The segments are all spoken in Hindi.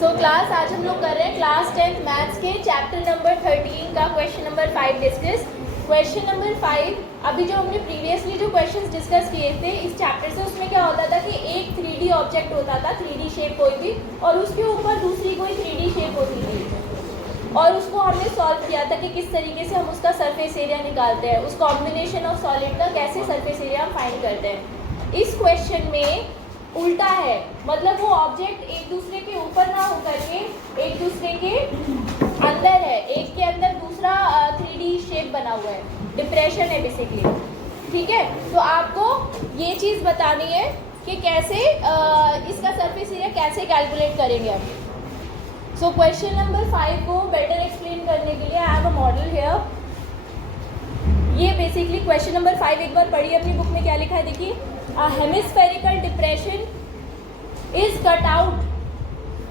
क्लास आज हम लोग कर रहे हैं क्लास 10th मैथ्स के चैप्टर नंबर 13 का question number 5 discuss. Question number 5 अभी जो हमने प्रीवियसली जो क्वेश्चंस डिस्कस किए थे इस चैप्टर से, उसमें क्या होता था कि एक 3D ऑब्जेक्ट होता था, 3D शेप कोई भी, और उसके ऊपर दूसरी कोई 3D शेप होती थी और उसको हमने सॉल्व किया था कि किस तरीके से हम उसका सरफेस एरिया निकालते हैं, उस कॉम्बिनेशन ऑफ सॉलिड का कैसे सरफेस एरिया हम फाइंड करते हैं। इस क्वेश्चन में उल्टा है, मतलब वो ऑब्जेक्ट एक दूसरे के ऊपर ना होकर के एक दूसरे के अंदर है, एक के अंदर दूसरा 3D शेप बना हुआ है, डिप्रेशन है बेसिकली। ठीक है, तो आपको ये चीज़ बतानी है कि कैसे इसका सरफेस एरिया कैसे कैलकुलेट करेंगे हम। सो क्वेश्चन नंबर 5 को बेटर एक्सप्लेन करने के लिए I have a model here. ये बेसिकली क्वेश्चन नंबर 5 एक बार पढ़िए अपनी बुक में, क्या लिखा है देखिए। A hemispherical depression is cut out.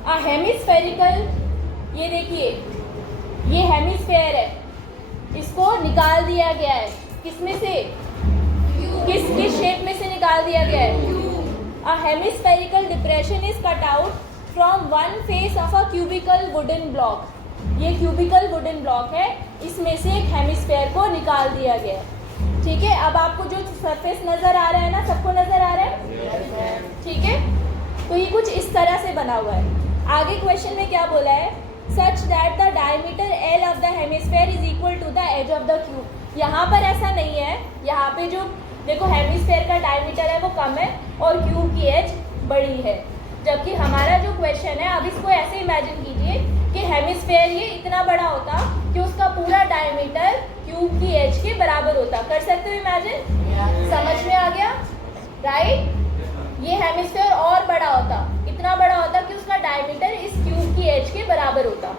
A hemispherical, ये देखिए ये हेमिस्फेयर है, इसको निकाल दिया गया है। किसमें से, किस शेप में से निकाल दिया गया है? A hemispherical depression is cut out from one face of a cubical wooden block. ये cubical wooden block है, इसमें से एक हेमिस्फेयर को निकाल दिया गया है। ठीक है, अब आपको जो सरफेस नजर आ रहा है ना, सबको नजर आ रहा है? ठीक है, तो ये कुछ इस तरह से बना हुआ है। आगे क्वेश्चन में क्या बोला है? Such that the diameter L of the hemisphere is equal to the edge of the cube. यहाँ पर ऐसा नहीं है, यहाँ पे जो देखो हेमिस्फेयर का डायमीटर है वो कम है और क्यूब की एज बड़ी है, जबकि हमारा जो क्वेश्चन है, अब इसको ऐसे इमेजिन कीजिए कि हेमिस्फेयर ये इतना बड़ा होता कि उसका पूरा डायमीटर क्यूब की एज के बराबर होता। कर सकते हो इमेजिन? समझ में आ गया? राइट। ये हेमिस्फेयर और बड़ा होता, इतना बड़ा होता कि उसका डायमीटर इस क्यूब की एज के बराबर होता।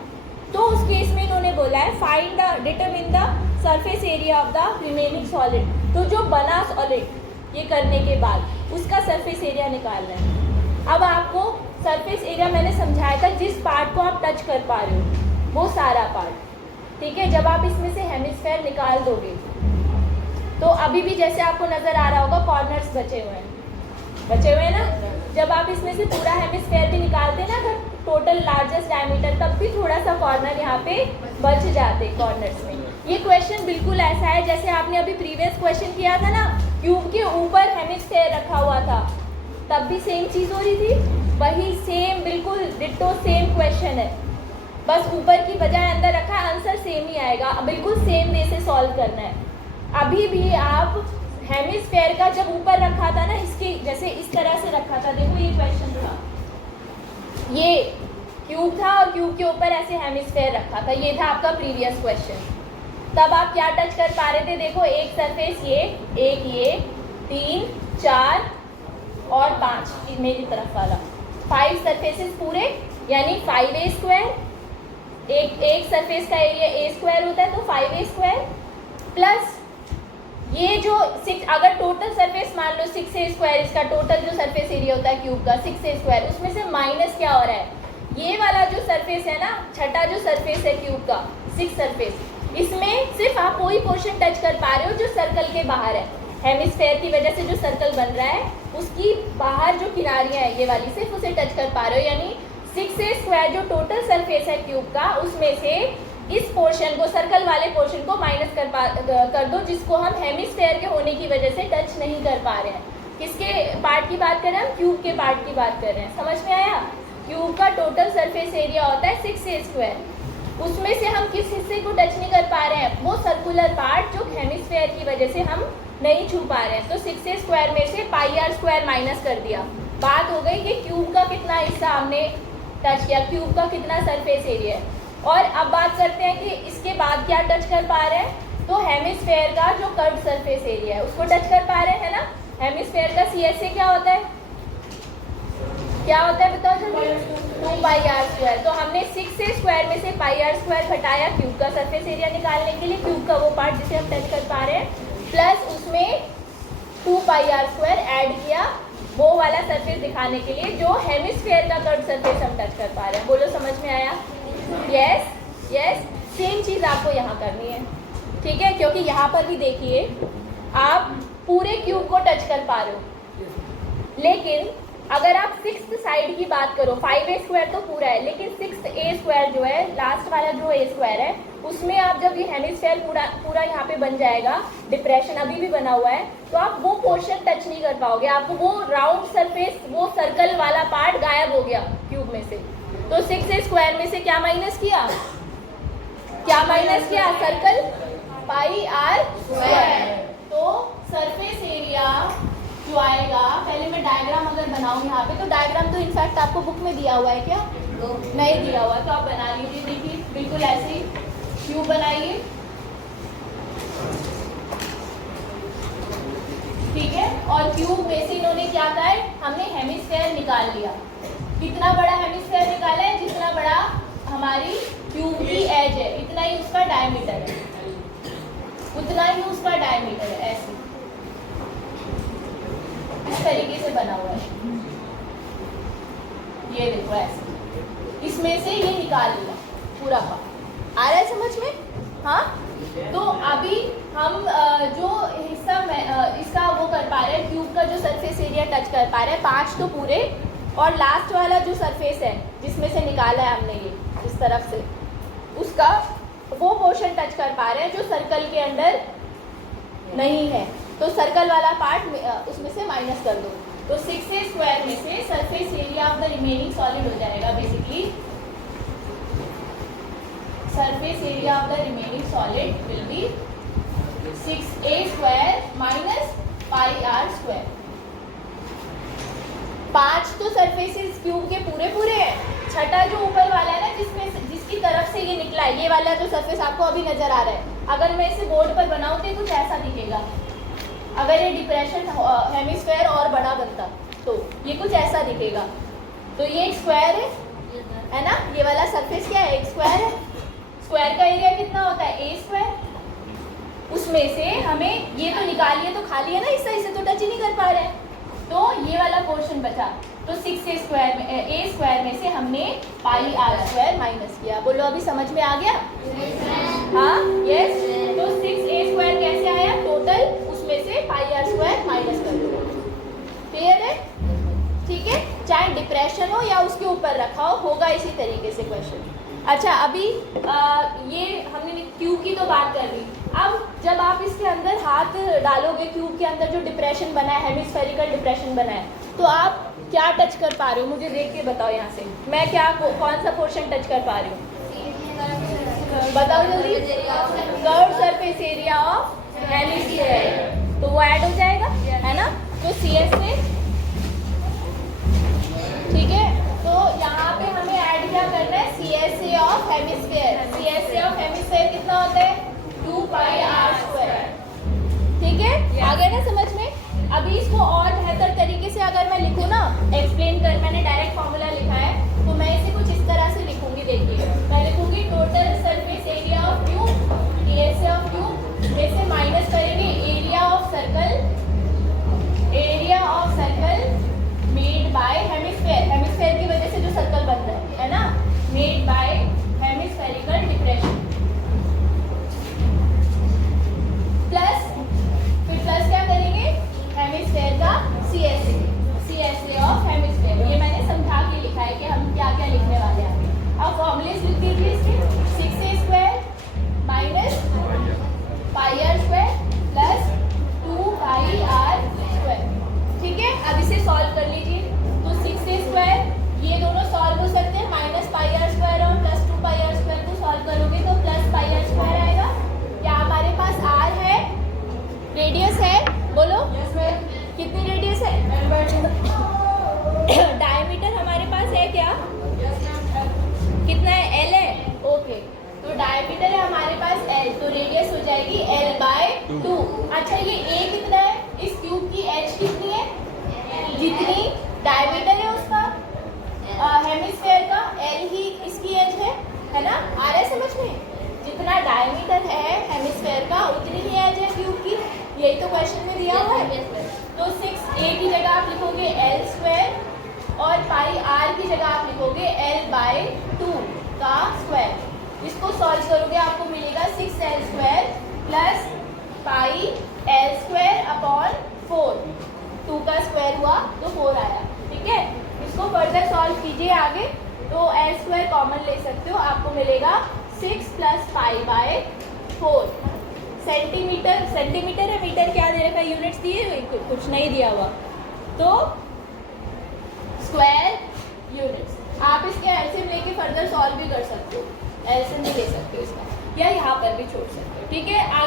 तो उस केस में इन्होंने बोला है find the determine the surface area of the remaining solid. तो जो बना सॉलिड ये करने के बाद उसका सरफेस एरिया निकालना है। अब आपको सरफेस एरिया मैंने समझाया था, जिस पार्ट को आप टच कर पा रहे हो वो सारा पार्ट। ठीक है, जब आप इसमें से हेमिस्फेयर निकाल दोगे तो अभी भी जैसे आपको नजर आ रहा होगा कॉर्नर्स बचे हुए हैं ना। जब आप इसमें से पूरा हेमिस्फेयर भी निकालते ना, अगर टोटल लार्जेस्ट डायमीटर, तब भी थोड़ा सा कॉर्नर यहाँ पे बच जाते कॉर्नर्स में। ये क्वेश्चन बिल्कुल ऐसा है जैसे आपने अभी प्रीवियस क्वेश्चन किया था ना, क्यूब के ऊपर हेमिस्फेयर रखा हुआ था, तब भी सेम चीज़ हो रही थी। वही सेम, बिल्कुल डिट्टो सेम क्वेश्चन है, बस ऊपर की बजाय अंदर रखा है, आंसर सेम ही आएगा। बिल्कुल सेम वे से सॉल्व करना है। अभी भी आप हेमिस्फेयर का जब ऊपर रखा था ना, इसके जैसे इस तरह से रखा था, देखो ये क्वेश्चन था, ये क्यूब था और क्यूब के ऊपर ऐसे हेमिस्फेयर रखा था, ये था आपका प्रीवियस क्वेश्चन। तब आप क्या टच कर पा रहे थे? देखो एक सरफेस ये, एक ये, 3, 4 और 5 मेरी तरफ वाला, 5 सरफेसेस पूरे, यानी 5a²। एक सरफेस का एरिया a² होता है तो 5a² प्लस ये जो 6, अगर टोटल सरफेस मान लो 6a², इसका टोटल जो सरफेस एरिया होता है क्यूब का 6a², उसमें से माइनस क्या हो रहा है? ये वाला जो सरफेस है ना, छठा जो सरफेस है क्यूब का, 6 सरफेस, इसमें सिर्फ आप वही पोर्शन टच कर पा रहे हो जो सर्कल के बाहर है। हेमिस्फेयर की वजह से जो सर्कल बन रहा है उसकी बाहर जो किनारियाँ है ये वाली, सिर्फ उसे टच कर पा रहे हो। यानी 6a² जो टोटल सरफेस है क्यूब का, उसमें से इस पोर्शन को, सर्कल वाले पोर्शन को माइनस कर दो, जिसको हम हेमिस्फेयर के होने की वजह से टच नहीं कर पा रहे हैं। किसके पार्ट की बात कर रहे हैं हम? क्यूब के पार्ट की बात कर रहे हैं। समझ में आया? क्यूब का टोटल सरफेस एरिया होता है 6a², उसमें से हम किस हिस्से को टच नहीं कर पा रहे हैं? वो सर्कुलर पार्ट जो हेमिस्फेयर की वजह से हम नहीं छू पा रहे हैं। तो 6a² में से πr² माइनस कर दिया। बात हो गई कि क्यूब का कितना हिस्सा हमने टच किया, क्यूब का कितना सरफेस एरिया है। और अब बात करते हैं कि इसके बाद क्या टच कर पा रहे हैं? तो हेमिस्फेयर का जो कर्व सरफेस एरिया है उसको टच कर पा रहे हैं ना। हेमिस्फेयर का CSA क्या होता है? क्या होता है बताओ जल्दी? 2πr²। तो हमने 6a² में से πr² घटाया क्यूब का सरफेस एरिया निकालने के लिए, क्यूब का वो पार्ट जिसे हम टच कर पा रहे हैं, प्लस उसमें 2πr² ऐड किया वो वाला सरफेस दिखाने के लिए जो हेमिस्फेयर का कर्व सरफेस हम टच कर पा रहे हैं। बोलो समझ में आया? यस, सेम चीज़ आपको यहाँ करनी है। ठीक है, क्योंकि यहाँ पर भी देखिए आप पूरे क्यूब को टच कर पा रहे हो, लेकिन अगर आप 6th साइड की बात करो 5a² तो पूरा है, लेकिन 6a² जो है लास्ट वाला जो a² है उसमें आप जब ये हेमिस्फेयर पूरा यहाँ पे बन जाएगा, डिप्रेशन अभी भी बना हुआ है, तो आप वो पोर्शन टच नहीं कर पाओगे, आपको वो राउंड सरफेस वो सर्कल वाला पार्ट गायब हो गया क्यूब में से। तो 6a² में से क्या माइनस किया, सर्कल πr²। तो सरफेस एरिया जो आएगा, पहले मैं डायग्राम अगर बनाऊं यहाँ पे, तो डायग्राम तो इनफैक्ट आपको बुक में दिया हुआ है क्या? नहीं दिया हुआ, तो आप बना लीजिए। देखिए बिल्कुल ऐसे ही क्यूब बनाइए, ठीक है। और क्यूब में से इन्होंने क्या कहा है, हमने हेमिस्फेयर निकाल लिया। कितना बड़ा हेमिस्फेयर निकाला है, जितना बड़ा हमारी क्यूब की एज है इतना ही उसका डायमीटर है, उतना ही उसका डायमीटर है। ऐसे इस तरीके से बना हुआ है, ये देखो ऐसे, इसमें से ये निकाल लिया पूरा का। आ रहा है समझ में? हाँ। तो अभी हम जो हिस्सा इसका वो कर पा रहे हैं, क्यूब का जो सरफेस एरिया टच कर पा रहे हैं 5 तो पूरे, और लास्ट वाला जो सरफेस है जिसमें से निकाला है हमने ये इस तरफ से, उसका वो पोर्शन टच कर पा रहे हैं जो सर्कल के अंदर नहीं है। तो सर्कल वाला पार्ट उसमें से माइनस कर दो, तो 6a² में से surface area of the remaining solid हो जाएगा basically, surface area of the remaining solid will be 6a² minus πr²। 5 तो सरफेसेस क्यूब के पूरे हैं, छठा जो ऊपर वाला है ना, जिसकी तरफ से ये निकला है, ये वाला जो सरफेस आपको अभी नजर आ रहा है, अगर मैं इसे बोर्ड पर बनाऊं तो कुछ ऐसा दिखेगा। अगर ये डिप्रेशन हेमिस्फेयर और बड़ा बनता तो ये कुछ ऐसा दिखेगा। तो ये एक स्क्वायर है ना, ये वाला सरफेस क्या है, एक स्क्वायर है। स्क्वायर का एरिया कितना होता है, a²। उसमें से हमें ये तो निकालिए, तो खाली है ना हिस्सा, इसे तो टच ही नहीं कर पा रहे हैं, तो ये वाला पोर्शन बचा। तो 6a² में से हमने πr² माइनस किया। बोलो अभी समझ में आ गया? हाँ, यस। तो 6a² कैसे आया टोटल, उसमें से πr² माइनस कर दो। क्लियर है? ठीक है, चाहे डिप्रेशन हो या उसके ऊपर रखा हो, होगा इसी तरीके से क्वेश्चन। अच्छा, अभी ये हमने क्यूब की तो बात कर ली। अब जब आप इसके अंदर हाथ डालोगे, क्यूब के अंदर जो डिप्रेशन बना है, हेमिस्फेरिकल डिप्रेशन बना है, तो आप क्या टच कर पा रहे हो, मुझे देख के बताओ। यहाँ से मैं क्या कौन सा पोर्शन टच कर पा रही हूँ, बताओ जल्दी। Curve surface area of hemisphere, तो वो ऐड हो जाएगा, है ना। तो CS से, ठीक है, तो यहाँ पे हमें ऐड क्या करना है, CSA of hemisphere. CSA of hemisphere कितना होता है, 2πr²। ठीक है, आ गया ना समझ में? अभी इसको और बेहतर तरीके से अगर मैं लिखूँ ना, एक्सप्लेन कर, मैंने डायरेक्ट फॉर्मूला लिखा है, तो मैं इसे कुछ इस तरह से लिखूंगी। देखिए, मैं लिखूंगी total surface area of cube, CSA of cube, जैसे माइनस करेंगे area of circle made by hemisphere. Hemisphere की वजह से जो सर्कल बन रहा है ना, made by hemispherical depression, plus फिर प्लस क्या करेंगे, हेमिस्फेयर का CSA ऑफ हेमिस्फेयर। ये मैंने समझा के लिखा है कि हम क्या क्या लिखने वाले हैं। अब फॉर्मूलेस लिख दीजिए इसके, 6a² minus πr² plus 2πr²। ठीक है, अब इसे सॉल्व कर लीजिए। तो 6a², ये दोनों सॉल्व हो सकते हैं, माइनस πr² और प्लस 2πr² को सॉल्व करोगे तो प्लस πr² आएगा। क्या हमारे पास r है, रेडियस है, बोलो कितनी रेडियस है, डायमीटर हमारे पास है क्या, कितना है, L है। ओके, तो डायमीटर है हमारे पास L, तो रेडियस हो जाएगी L/2। अच्छा, ये A कितना है, इस क्यूब की एज कितनी है, जितनी डायमीटर है उसका हेमिस्फेयर का, L ही इसकी एज है ना। आ रहा है समझ में? जितना डायमीटर है हेमिस्फेयर का उतनी ही एज है क्यूब की, यही तो क्वेश्चन में दिया हुआ है। तो 6a की जगह आप लिखोगे L² और πr की जगह आप लिखोगे L/2 का स्क्वायर। इसको सॉल्व करोगे आपको मिलेगा 6L² प्लस πL² अपॉन 4। 2 का स्क्वायर हुआ तो 4 आया। ठीक है, इसको फर्दर सॉल्व कीजिए आगे, तो एल स्क्वायर कॉमन ले सकते हो, आपको मिलेगा 6 + 5/4 सेंटीमीटर। सेंटीमीटर है, मीटर क्या दे रखा है, यूनिट्स दिए हुए, कुछ नहीं दिया हुआ, तो स्क्वायर यूनिट्स। आप इसके एलसीएम लेके फर्दर सॉल्व भी कर सकते हो, एलसीएम भी ले सकते हो इसका, या यहाँ पर भी छोड़ सकते हो, ठीक है।